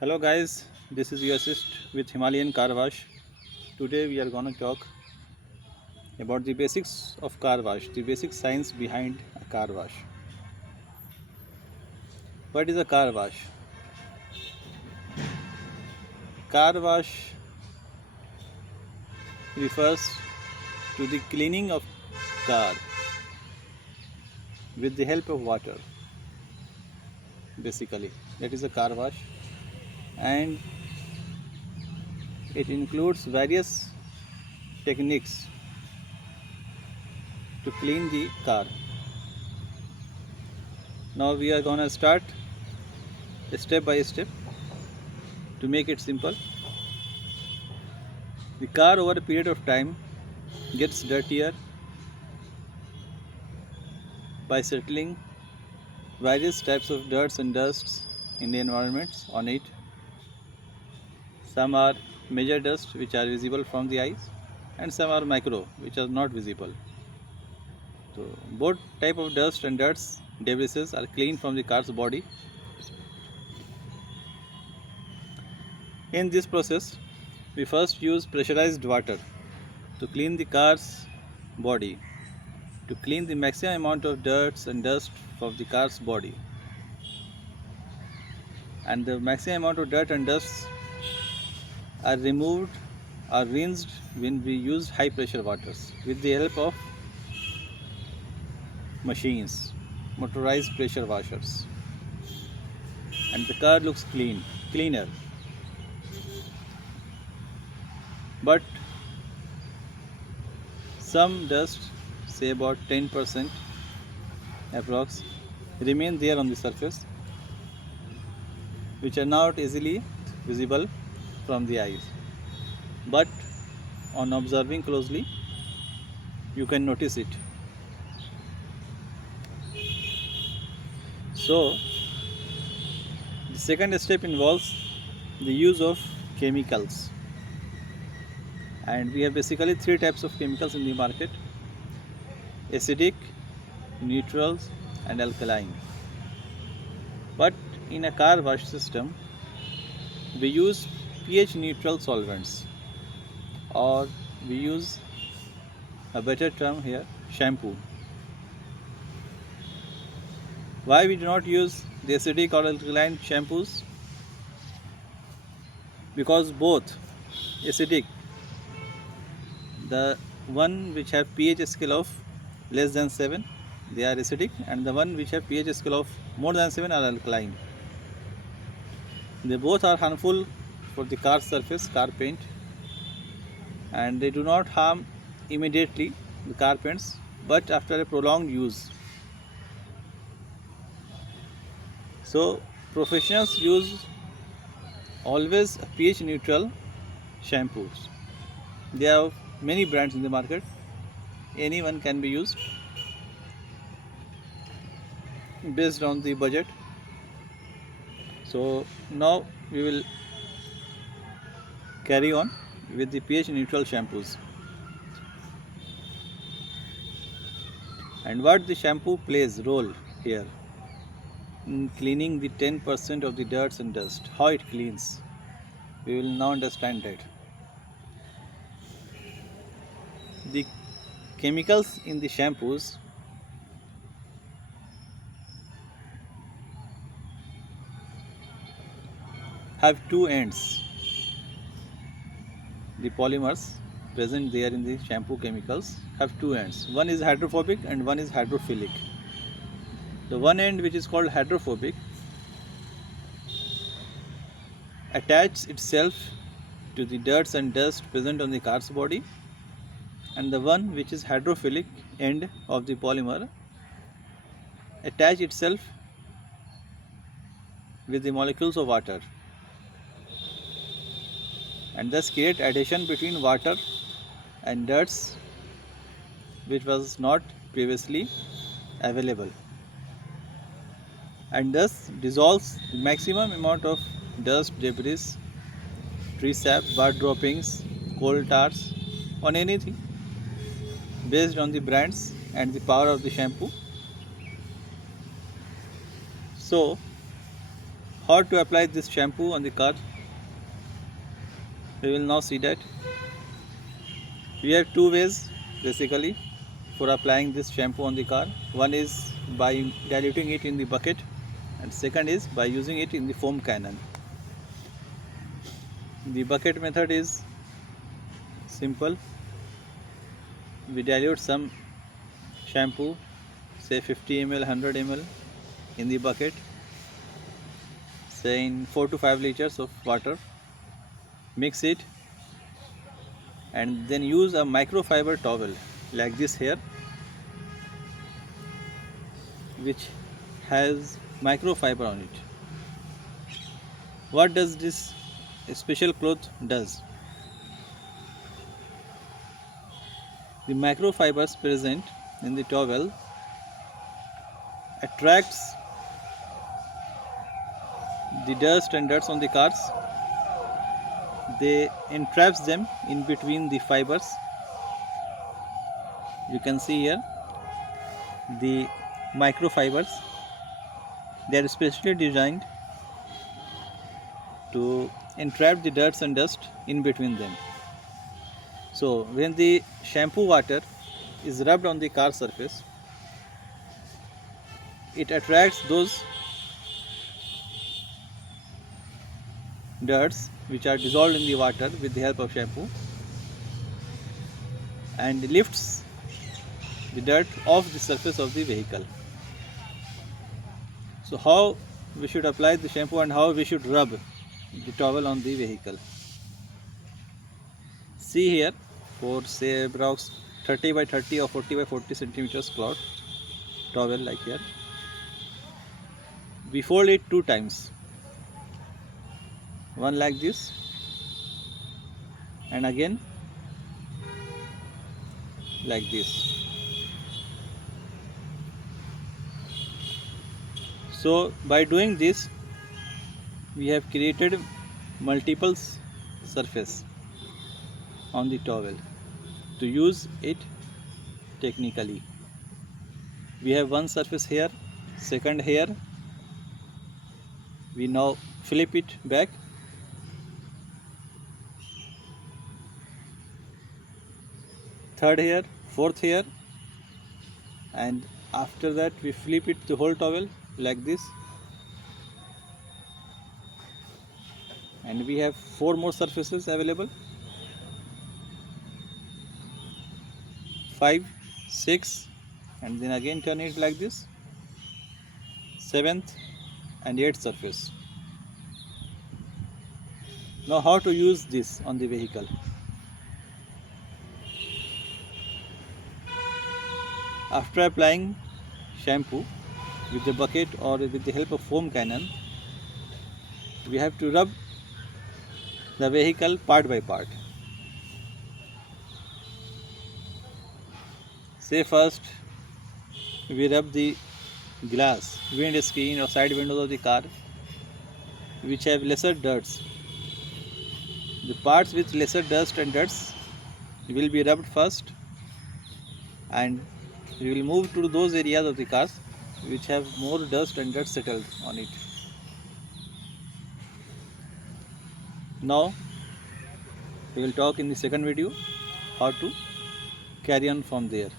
Hello guys, this is your assist with Himalayan Car Wash. Today we are gonna talk about the basics of car wash, the basic science behind a car wash. What is a car wash? Car wash refers to the cleaning of car with the help of water. Basically, that is a car wash, and it includes various techniques to clean the car. Now we are gonna start step by step to make it simple. The car over a period of time gets dirtier by settling various types of dirts and dusts in the environments on it. Some are major dust which are visible from the eyes, and some are micro which are not visible. So both type of dust and dirts debris are cleaned from the car's body. In this process, we first use pressurized water to clean the car's body, to clean the maximum amount of dirt and dust from the car's body. And the maximum amount of dirt and dust are removed or rinsed when we use high pressure waters with the help of machines, motorized pressure washers, and the car looks cleaner. But some dust, say about 10% approx, remain there on the surface, which are not easily visible from the eyes. But on observing closely, you can notice it. So, the second step involves the use of chemicals. And we have basically three types of chemicals in the market: acidic, neutrals, and alkaline. But in a car wash system, we use pH neutral solvents, or we use a better term here, shampoo. Why we do not use the acidic or alkaline shampoos? Because both acidic, the one which have pH scale of less than 7, they are acidic, and the one which have pH scale of more than 7 are alkaline. They both are harmful for the car surface, car paint, and they do not harm immediately the car paints, but after a prolonged use. So professionals use always pH neutral shampoos. There are many brands in the market. Any one can be used based on the budget. So now we will carry on with the pH neutral shampoos. And what the shampoo plays role here in cleaning the 10% of the dirt and dust, how it cleans, we will now understand that. The chemicals in the shampoos have two ends. The polymers present there in the shampoo chemicals have two ends. One is hydrophobic and one is hydrophilic. The one end, which is called hydrophobic, attaches itself to the dirt and dust present on the car's body, and the one which is hydrophilic end of the polymer attach itself with the molecules of water, and thus create adhesion between water and dirt which was not previously available, and thus dissolves the maximum amount of dust, debris, tree sap, bird droppings, coal tars on anything based on the brands and the power of the shampoo. So how to apply this shampoo on the car. We will now see that. We have two ways basically for applying this shampoo on the car. One is by diluting it in the bucket, and second is by using it in the foam cannon. The bucket method is simple. We dilute some shampoo, say 50 ml, 100 ml in the bucket, say in 4 to 5 liters of water. Mix it and then use a microfiber towel like this here, which has microfiber on it. What does this special cloth does? The microfibers present in the towel attracts the dust and dirt on the cars. They entraps them in between the fibers. You can see here the microfibers. They are specially designed to entrap the dirt and dust in between them. So when the shampoo water is rubbed on the car surface, it attracts those dirts which are dissolved in the water with the help of shampoo, and lifts the dirt off the surface of the vehicle. So how we should apply the shampoo and how we should rub the towel on the vehicle. See here, for say approx 30 by 30 or 40 by 40 centimeters cloth towel like here, we fold it 2 times, one like this and again like this. So by doing this, we have created multiple surface on the towel to use it technically. We have one surface here, second here. We now flip it back, third here, fourth here, and after that we flip it the whole towel like this, and we have 4 more surfaces available, 5, 6, and then again turn it like this, 7th and 8th surface. Now how to use this on the vehicle? After applying shampoo with the bucket or with the help of foam cannon, we have to rub the vehicle part by part. Say first we rub the glass, wind screen or side windows of the car which have lesser dirts. The parts with lesser dust and dirts will be rubbed first, and we will move to those areas of the cars which have more dust and dirt settled on it. Now we will talk in the second video how to carry on from there.